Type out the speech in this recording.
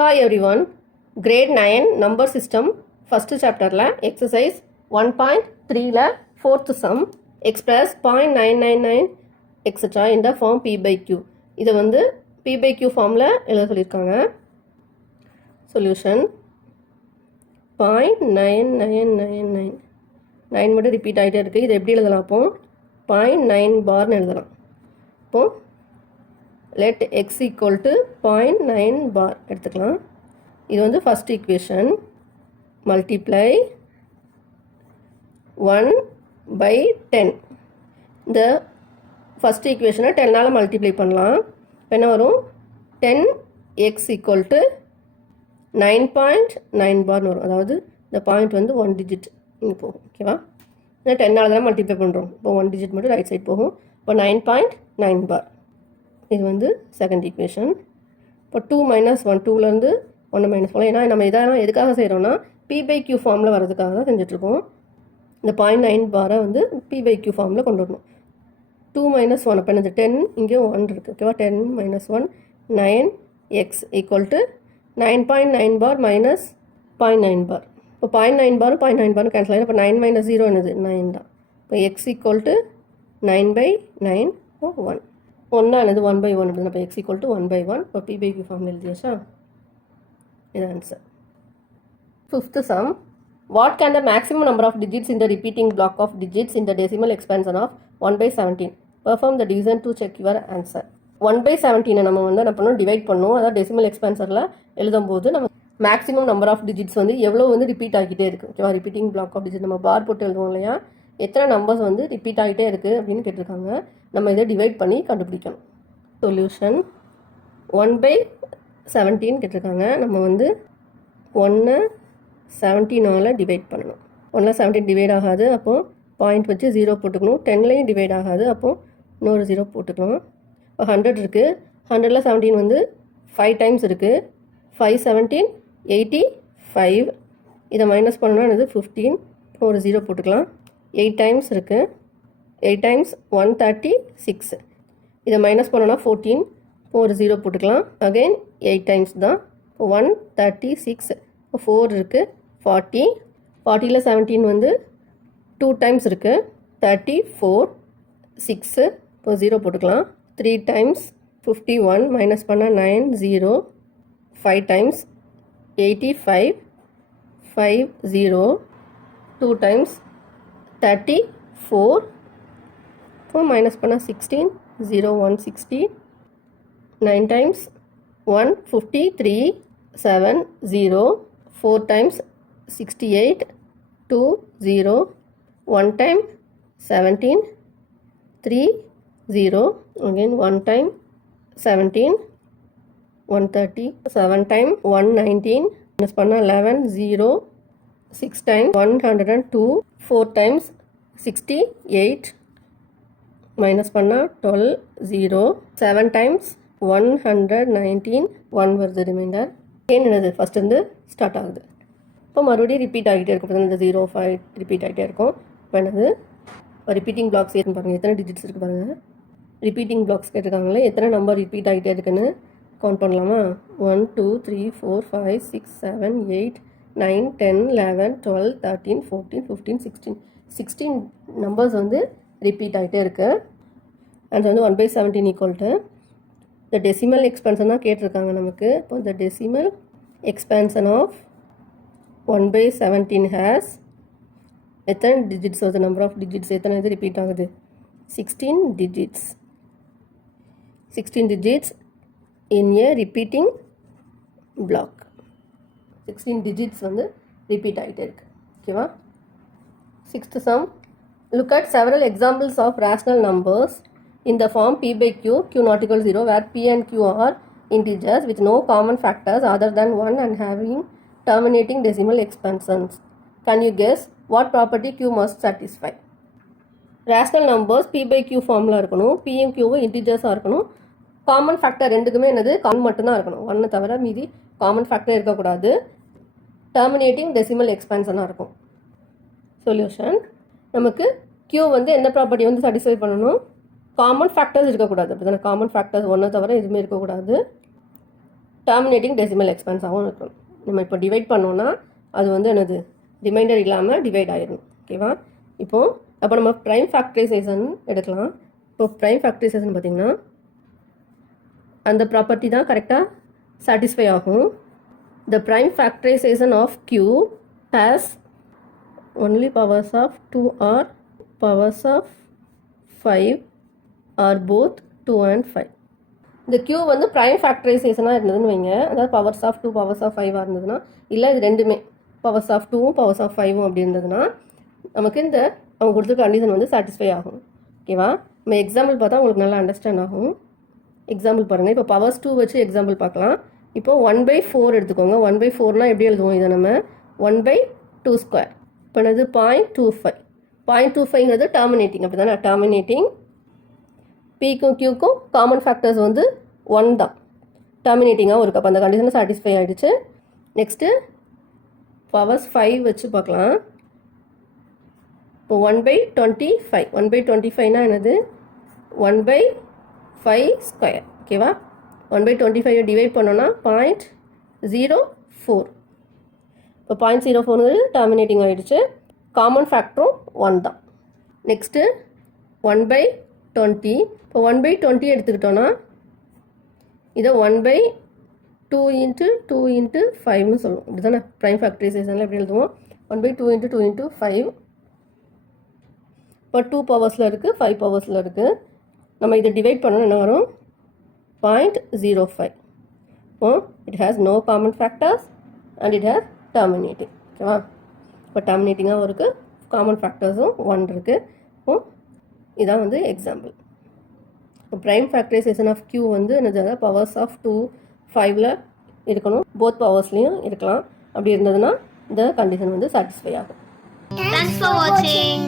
Hi everyone, grade 9 number system first chapter la exercise 1.3 la fourth sum express 0.999 etc in the form p by q. இதை வந்து p by q formல எழுத சொல்லியிருக்காங்க. Solution 0.9999 9 மட்டும் repeat ஆகிட்டே இருக்குது. இதை எப்படி எழுதலாம்? அப்போ 0.9 பார்னு எழுதலாம். இப்போ let x equal to 0.9 bar எடுத்துக்கலாம். இது வந்து first equation multiply 1 by 10. இந்த first equation 10 multiply பண்ணலாம். என்ன வரும்? 10x equal to 9.9 bar வரும். அதாவது இந்த பாயிண்ட் வந்து 1 digit இங்கே போகும். ஓகேவா? 10 மல்டிப்ளை பண்ணுறோம். இப்போ 1 digit மட்டும் ரைட் சைட் போகும். இப்போ 9.9 bar. இது வந்து செகண்ட் ஈக்குவேஷன். இப்போ 2 - 1 2லேருந்து 1 - 1 ஏன்னா நம்ம இதெல்லாம் எதுக்காக செய்கிறோன்னா p by q ஃபார்மில் வரதுக்காக தான் செஞ்சிட்ருக்கோம். இந்த 0.9 பாரை வந்து p by q ஃபார்மில் கொண்டு வரணும். 2 - 1 அப்போ இந்த 10 இங்கே 1 இருக்குது. ஓகேவா? 10 - 1 9x equal to 9.9 bar minus 0.9 bar. இப்போ 0.9 பார் 0.9 பார் கேன்சல் ஆகிடும். இப்போ 9 - 0 என்னது 9 தான். இப்போ x ஈக்குவல் டு 9/9 1 ஒன்றா என்னது 1/1 அப்படின்னு. இப்போ எக்ஸ் ஈக்குவல் டு 1/1. இப்போ பி பை கியூ ஃபார்மில் எழுதியாச்சா? இது answer. Fifth sum. What can the maximum number of digits in the repeating block of digits in the decimal expansion of 1/17? Perform the division to check your answer. 1/17 நம்ம வந்து என்ன பண்ணணும்? Divide பண்ணணும். அதாவது decimal எக்ஸ்பென்சரில் எழுதும்போது நம்ம மேக்ஸிமம் நம்பர் ஆஃப் டிஜிட்ஸ் வந்து எவ்வளோ வந்து ரிப்பீட் ஆகிட்டே இருக்குது. ஓகேவா? ரிப்பீட்டிங் பிளாக் ஆஃப் டிஜிட் நம்ம பார் போட்டு எழுதுவோம் இல்லையா? எத்தனை நம்பர்ஸ் வந்து ரிப்பீட் ஆகிட்டே இருக்குது அப்படின்னு கேட்டிருக்காங்க. நம்ம இதை டிவைட் பண்ணி கண்டுபிடிக்கணும். சொல்யூஷன் 1/17 கேட்டிருக்காங்க. நம்ம வந்து 1 17 டிவைட் பண்ணணும். 1 17 டிவைட் ஆகாது. அப்போது பாயிண்ட் வச்சு 0 போட்டுக்கணும். 10லையும் டிவைட் ஆகாது. அப்போது இன்னொரு 0 போட்டுக்கணும். இப்போ 100 இருக்குது. 100ல் 17 வந்து 5 டைம்ஸ் இருக்குது. 5 17 85. இதை மைனஸ் பண்ணோன்னா இது 15. ஒரு 0 போட்டுக்கலாம். 8 டைம்ஸ் இருக்குது. 8 டைம்ஸ் 136. இதை மைனஸ் பண்ணோன்னா 14. ஒரு 0 போட்டுக்கலாம். அகெயின் 8 டைம்ஸ் தான். 136. இப்போ 4 இருக்குது. 40. 40ல் 17 வந்து 2 டைம்ஸ் இருக்குது. 34 6. இப்போ 0 போட்டுக்கலாம். 3 டைம்ஸ் 51 மைனஸ் பண்ணால் 9 0. 5 டைம்ஸ் 85 5 0. 2 டைம்ஸ் 34. இப்போ மைனஸ் பண்ணால் 16 0 160. 9 times 153 7 0. 4 times 68 2 0. 1 time 17 3 0. again 1 time 17 130. 7 time 119 minus பண்ணால் 11 0. 6 டைம் 102. 4 டைம்ஸ் 68 மைனஸ் பண்ணால் 12 0. 7 டைம்ஸ் 119 1 வருது ரிமைண்டர். என்னது ஃபஸ்ட் வந்து ஸ்டார்ட் ஆகுது. இப்போ மறுபடியும் ரிப்பீட் ஆகிட்டே இருக்கும். இந்த 0 5 ரிப்பீட் ஆகிட்டே இருக்கும். இப்போ என்னது ரிப்பீட்டிங் பிளாக்ஸ் ஏற்றுன்னு பாருங்கள். எத்தனை டிஜிட்ஸ் இருக்குது பாருங்கள். ரிப்பீட்டிங் பிளாக்ஸ் கேட்டிருக்காங்களே எத்தனை நம்பர் ரிப்பீட் ஆகிட்டே இருக்குன்னு கவுண்ட் பண்ணலாமா? 1 2 3 4 5 6 7 8 9 10 11 12 13 14 15 16 16 நம்பர்ஸ் வந்து ரிப்பீட் ஆகிட்டே இருக்குது. ஆன்சர் வந்து 1/17 ஈக்குவல் டு இந்த டெசிமல் எக்ஸ்பென்ஷன் தான் கேட்டிருக்காங்க நமக்கு. இப்போ இந்த டெசிமல் எக்ஸ்பென்ஷன் ஆஃப் 1/17 ஹேஸ் எத்தனை டிஜிட்ஸ் வருது? நம்பர் ஆஃப் டிஜிட்ஸ் எத்தனை இது ரிப்பீட் ஆகுது? 16 digits. 16 digits in a repeating block. 16 digits வந்து ரிப்பீட் ஆகிட்டே இருக்கு. ஓகேவா? Sixth sum. Look at several examples of rational numbers in the form p by q q not equal 0 where p and q are integers with no common factors other than 1 and having terminating decimal expansions. Can you guess what property q must satisfy? Rational numbers p by q ஃபார்மில் இருக்கணும். pயும் qவும் இன்டிஜர்ஸாக இருக்கணும். Common factor ரெண்டுக்குமே என்னது? Common மட்டும்தான் இருக்கணும். 1 தவிர மீதி common factor இருக்கக்கூடாது. டெர்மினேட்டிங் டெசிமல் எக்ஸ்பென்ஷனாக இருக்கும். சொல்யூஷன். நமக்கு q வந்து எந்த ப்ராப்பர்ட்டி வந்து சாட்டிஸ்ஃபை பண்ணணும்? காமன் ஃபேக்டர்ஸ் இருக்கக்கூடாது. அப்படி தானே? காமன் ஃபேக்டர்ஸ் 1 தவிர எதுவுமே இருக்கக்கூடாது. டெர்மினேட்டிங் டெசிமல் எக்ஸ்பென்ஸாகவும் இருக்கணும். நம்ம இப்போ டிவைட் பண்ணோன்னா அது வந்து என்னது ரிமைண்டர் இல்லாமல் டிவைட் ஆயிடணும். ஓகேவா? இப்போது அப்போ நம்ம ப்ரைம் ஃபேக்டரைசேஷன் எடுக்கலாம். இப்போ ப்ரைம் ஃபேக்டரைசேஷன் பார்த்திங்கன்னா அந்த ப்ராப்பர்ட்டி தான் கரெக்டாக சாட்டிஸ்ஃபை ஆகும். The prime factorization of q has only powers of 2 or powers of 5 or both 2 and 5. இந்த q வந்து ப்ரைம் ஃபேக்டரைசேஷனாக இருந்ததுன்னு வைங்க, அதாவது பவர்ஸ் ஆஃப் 2 பவர்ஸ் ஆஃப் 5 இருந்ததுன்னா, இல்லை இது ரெண்டுமே பவர்ஸ் ஆஃப் 2 பவர்ஸ் ஆஃப் 5 அப்படி இருந்ததுன்னா நமக்கு இந்த அவங்க கொடுத்துருக்க கண்டிஷன் வந்து சாட்டிஸ்ஃபை ஆகும். ஓகேவா? நம்ம எக்ஸாம்பிள் பார்த்தா உங்களுக்கு நல்லா அண்டர்ஸ்டாண்ட் ஆகும். எக்ஸாம்பிள் பாருங்கள். இப்போ பவர்ஸ் 2 வச்சு எக்ஸாம்பிள் பார்க்கலாம். இப்போ 1/4 எடுத்துக்கோங்க. 1/4 எப்படி எழுதுவோம்? இதை நம்ம 1/2². இப்போ என்னது 0.25. 0.25ங்கிறது டெர்மினேட்டிங், அப்படி தானே? டெர்மினேட்டிங் பிக்கும் கியூக்கும் காமன் ஃபேக்டர்ஸ் வந்து 1 தான். டெர்மினேட்டிங்காகவும் இருக்குது. அப்போ அந்த கண்டிஷனை சாட்டிஸ்ஃபை ஆகிடுச்சு. நெக்ஸ்ட்டு பவர்ஸ் 5 வச்சு பார்க்கலாம். இப்போ 1/25. 1/25னா என்னது? 1/5². ஓகேவா? 1/25 டிவைட் பண்ணோன்னா 0.04. இப்போ 0.04ங்கிறது டெர்மினேட்டிங் ஆகிடுச்சு. காமன் ஃபேக்டரும் 1 தான். நெக்ஸ்ட்டு 1/20. இப்போ 1/20 எடுத்துக்கிட்டோன்னா இதை 1/2 × 2 × 5ன்னு சொல்லுவோம். இப்படி தானே ப்ரைம் ஃபேக்டரைசேஷனில் எப்படி எழுதுவோம்? 1/2 × 2 × 5. இப்போ 2 பவர்ஸில் இருக்குது, 5 பவர்ஸில் இருக்குது. நம்ம இதை டிவைட் பண்ணணும், என்ன வரும்? 0.05. இப்போ it has no common factors and it has terminating. ஓகேவா? இப்போ டெர்மினேட்டிங்காகவும் இருக்குது, காமன் ஃபேக்டர்ஸும் 1 இருக்குது. இப்போ இதான் வந்து எக்ஸாம்பிள். இப்போ ப்ரைம் ஃபேக்டரைசேஷன் ஆஃப் q வந்து என்னது? பவர்ஸ் ஆஃப் 2 5ல் இருக்கணும், போத் பவர்ஸ்லேயும் இருக்கலாம். அப்படி இருந்ததுன்னா இந்த கண்டிஷன் வந்து சாட்டிஸ்ஃபை ஆகும். Thanks for watching.